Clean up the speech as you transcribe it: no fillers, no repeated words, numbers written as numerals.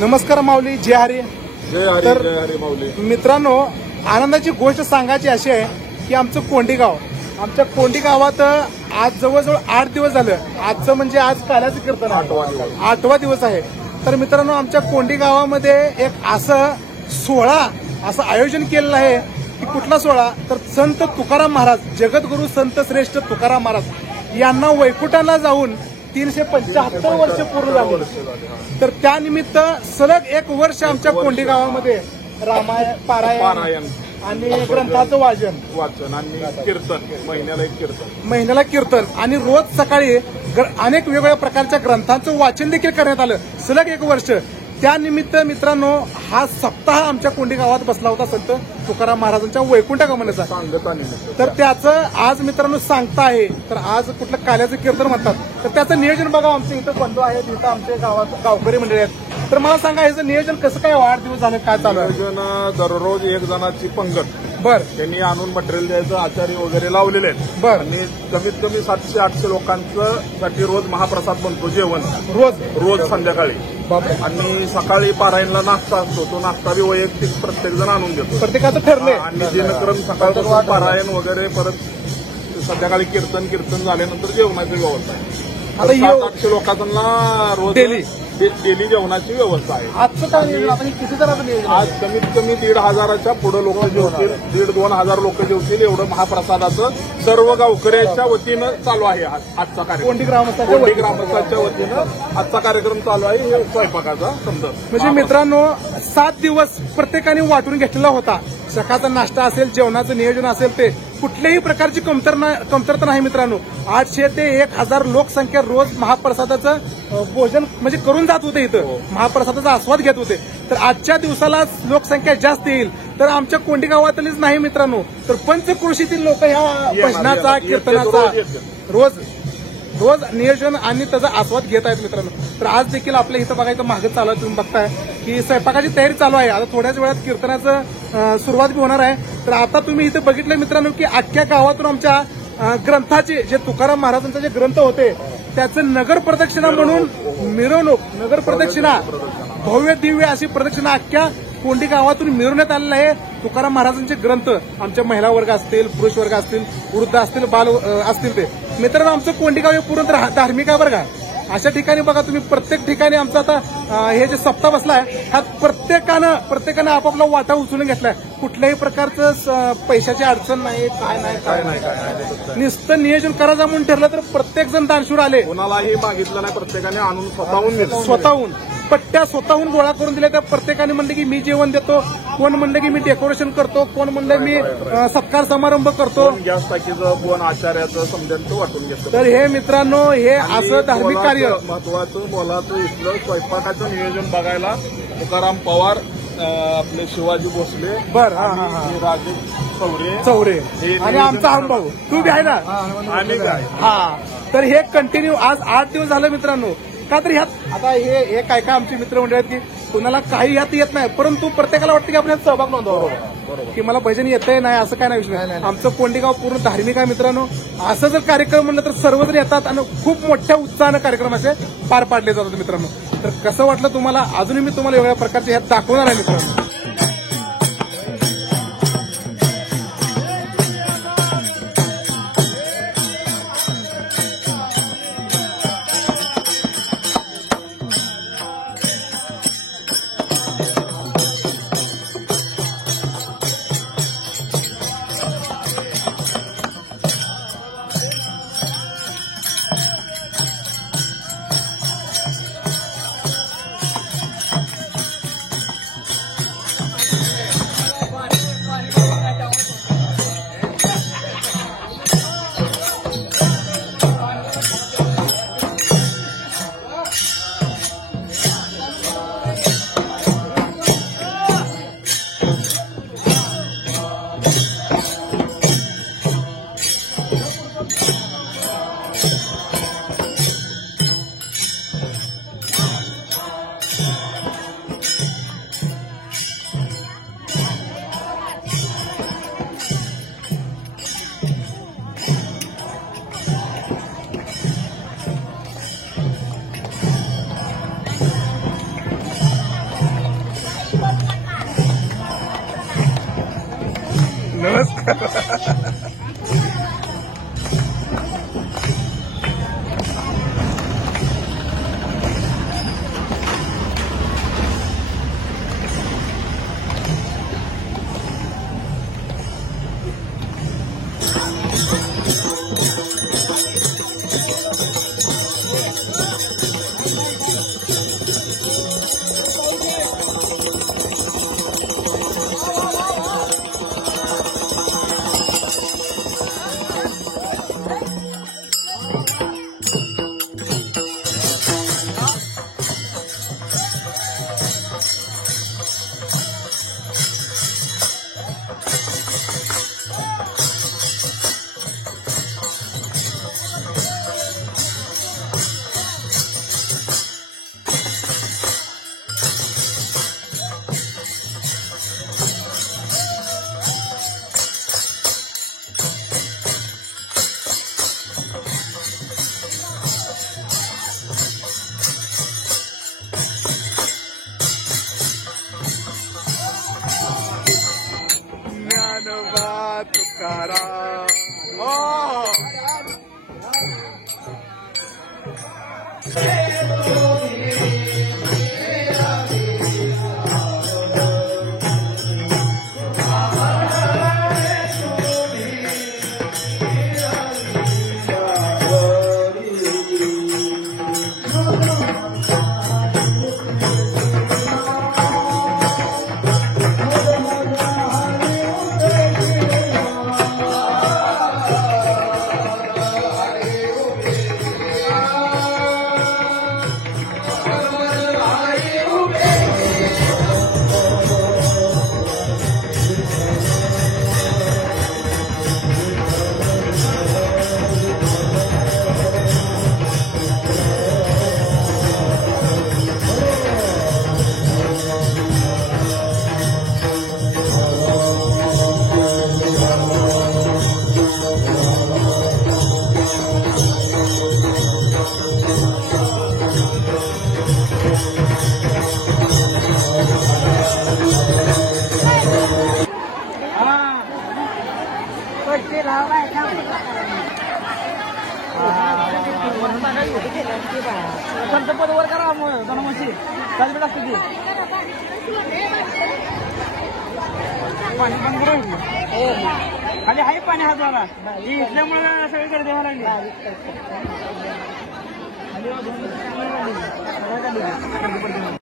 नमस्कार माऊली, जय हरी. जय हरी. तर जय हरी माऊली. मित्रांनो, आनंदाची गोष्ट सांगायची अशी आहे की आमचं कोंडी गाव, आमच्या कोंडी गावात आज जवळजवळ 8 दिवस झालं. आजचं म्हणजे आज काल्याचं कीर्तन 8वा दिवस आहे. तर मित्रांनो, आमच्या कोंडी गावामध्ये एक असं सोहळा असं आयोजन केलेलं आहे की कुठला सोहळा तर संत तुकाराम महाराज, जगद्गुरु संत श्रेष्ठ तुकाराम महाराज यांना वैकुंठाला जाऊन 375 वर्ष पूर्ण झाली. तर त्यानिमित्त सलग 1 वर्ष आमच्या कोंडी गावामध्ये रामायण पारायण आणि ग्रंथाचं वाचन आणि कीर्तन, महिन्याला कीर्तन आणि रोज सकाळी अनेक वेगवेगळ्या प्रकारच्या ग्रंथांचं वाचन देखील करण्यात आलं सलग 1 वर्ष. त्यानिमित्त मित्रांनो, हा सप्ताह आमच्या कोंडी गावात बसला होता संत तुकाराम महाराजांच्या वैकुंठ गमनाचा. तर त्याचं आज मित्रांनो सांगता आहे. तर आज कुठलं काल्याचं कीर्तन म्हणतात. तर त्याचं नियोजन बघा, आमच्या इथं बंधू आहेत, इथं आमच्या गावात गावकरी मंडळी आहेत. तर मला सांगा, ह्याचं नियोजन कसं काय 8 दिवस झालं, काय चालू आहे? नियोजन दररोज 1 जणाची पंगत बर त्यांनी आणून मटेरियल द्यायचं, आचार्य वगैरे लावलेले आहेत. बर आणि कमीत कमी 700-800 लोकांचं साठी रोज महाप्रसाद बनतो, जेवण रोज संध्याकाळी. आणि सकाळी पारायणला नाश्ता असतो, तो नाश्ता बी वैयक्तिक प्रत्येक जण आणून देतो, प्रत्येकाचं ठरलंय. आणि दिनक्रम सकाळपासून पारायण वगैरे, परत संध्याकाळी कीर्तन झाल्यानंतर जेवणाची व्यवस्था आहे. आता 700-800 लोकांना रोज डेली जेवणाची व्यवस्था आहे. आजचं काय नियोजन, आपण किती जणांचं नियोजन? आज कमीत कमी 1,500च्या पुढे लोक जेवतील, 1,500-2,000 लोक जेवतील, एवढं महाप्रसादाचं सर्व गावकऱ्यांच्या वतीनं चालू आहे आजचा कार्यक्रम. कोंडी ग्रामस्थांच्या वतीनं आजचा कार्यक्रम चालू आहे. हे स्वयंपाकाचा समजा म्हणजे मित्रांनो, 7 दिवस प्रत्येकाने वाटून घेतलेला होता. सकाळचा नाश्ता असेल, जेवणाचं नियोजन असेल, ते कुठल्याही प्रकारची कमतरता नाही मित्रांनो. 800 ते 1,000 लोकसंख्या रोज महाप्रसादाचं भोजन म्हणजे करून जात होते, इथं महाप्रसादाचा आस्वाद घेत होते. तर आजच्या दिवसाला लोकसंख्या जास्त येईल. तर आमच्या कोंडी गावातलीच नाही मित्रांनो, तर पंचक्रोशीतील लोक ह्या भजनाचा, कीर्तनाचा रोज नियोजन आणि त्याचा आस्वाद घेत आहेत मित्रांनो. तर आज देखील आपल्या इथं बघायचं मागे चालू आहे. तुम्ही बघताय की स्वयंपाकाची तयारी चालू आहे. आता थोड्याच वेळात कीर्तनाचं सुरुवात बी होणार आहे. तर आता तुम्ही इथं बघितलं मित्रांनो की अख्ख्या गावातून आमच्या ग्रंथाचे, जे तुकाराम महाराजांचे जे ग्रंथ होते त्याचं नगर प्रदक्षिणा म्हणून मिरवणूक, नगर प्रदक्षिणा, भव्य दिव्य अशी प्रदक्षिणा अख्ख्या कोंडी गावातून मिरवण्यात आलेलं आहे. तुकाराम महाराजांचे ग्रंथ आमच्या महिला वर्ग असतील, पुरुष वर्ग असतील, वृद्ध असतील, बाल असतील, ते मित्रांनो आमचं कोंडी गाव हे पूर्ण धार्मिक आहे बरं का. अशा ठिकाणी बघा तुम्ही, प्रत्येक ठिकाणी आमचं आता हे जे सप्ताह बसलाय ह्यात प्रत्येकानं आपापला वाटा उचलून घेतलाय. कुठल्याही प्रकारचं पैशाची अडचण नाही, काय नाही. नुसतं नियोजन करायचं म्हणून ठरलं तर प्रत्येक जण दानशूर आले. कोणालाही मागितलं नाही, प्रत्येकाने आणून स्वतःहून पट्ट्या स्वतःहून गोळा करून दिल्या. त्या प्रत्येकाने म्हणले की मी जेवण देतो, कोण म्हणलं की मी डेकोरेशन करतो, कोण म्हणलं मी सत्कार समारंभ करतो, गॅस टाकीचं, कोण आचार्याचं समजायचं वाटून घेतो. तर हे मित्रांनो, हे असं धार्मिक कार्य महत्वाचं बोलाचं इथलं स्वयंपाकाचं नियोजन बघायला तुकाराम पवार, आपले शिवाजी भोसले, राजेश चौरे आणि आमचा भाऊ तू बी आहे ना. आणि काय तर हे कंटिन्यू आज 8 दिवस झालं मित्रांनो. का तर ह्यात आता हे काय आमचे मित्रमंडळ आहेत की कुणाला काही ह्यात येत नाही, परंतु प्रत्येकाला वाटतं की आपण ह्यात सहभाग नोंदवावा, की मला भजन येतंय नाही असं काय नाही विषय. आमचं कोंडी गाव पूर्ण धार्मिक आहे मित्रांनो. असं जर कार्यक्रम म्हणलं तर सर्वजण येतात आणि खूप मोठ्या उत्साहानं कार्यक्रम असे पार पाडले जातात मित्रांनो. तर कसं वाटलं तुम्हाला? अजूनही मी तुम्हाला वेगळ्या प्रकारचे ह्यात दाखवणार आहे मित्रांनो. करा हो. पदवर करा मशी चालू लागते ती पाणी पण करून खाली आहे पाणी हात मला इथल्यामुळे सगळी गर्दी व्हायला लागली.